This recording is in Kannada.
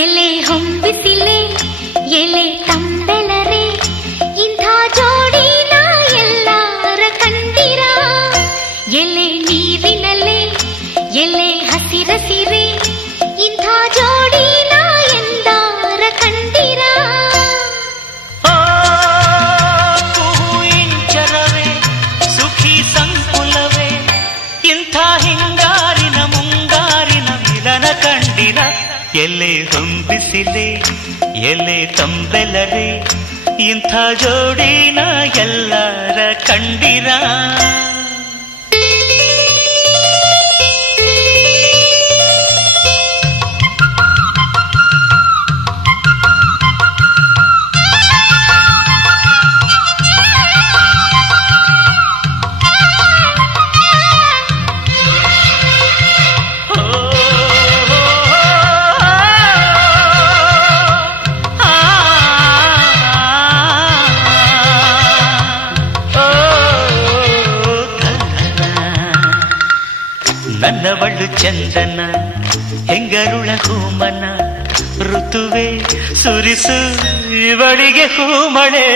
ಎಲೆ ಹೊಂಬಿಸಿಲೆ ಎಲೆ ತಂಬೆಲರೆ ಇಂಥ ಜೋಡಿನ ಎಲ್ಲಾರ ಕಂಡಿರ ಎಲೆ ನೀರಿನಲೆ ಎಲೆ ಹಸಿರಸಿರೆ ಇಂಥ ಜೋಡಿನ ಎಂದಾರ ಕಂಡಿರ ಇಂಚರವೇ ಸುಖಿ ಸಂಕುಲವೇ ಇಂಥ ಹಿಂಗಾರಿನ ಮುಂಗಾರಿನ ಮಿಲನ ಕಂಡಿರ ಎಲೆ ಹೊಂಬಿಸಿಲೆ ಎಲೆ ತಂಬೆಲರೆ ಇಂಥ ಜೋಡಿನ ಎಲ್ಲರ ಕಂಡಿರ ನನ್ನವಳು ಚಂದನ ಹೆಂಗರುಳ ಹೂಮನ ಋತುವೆ ಸುರಿಸು ಇವಳಿಗೆ ಹೂಮಳೆ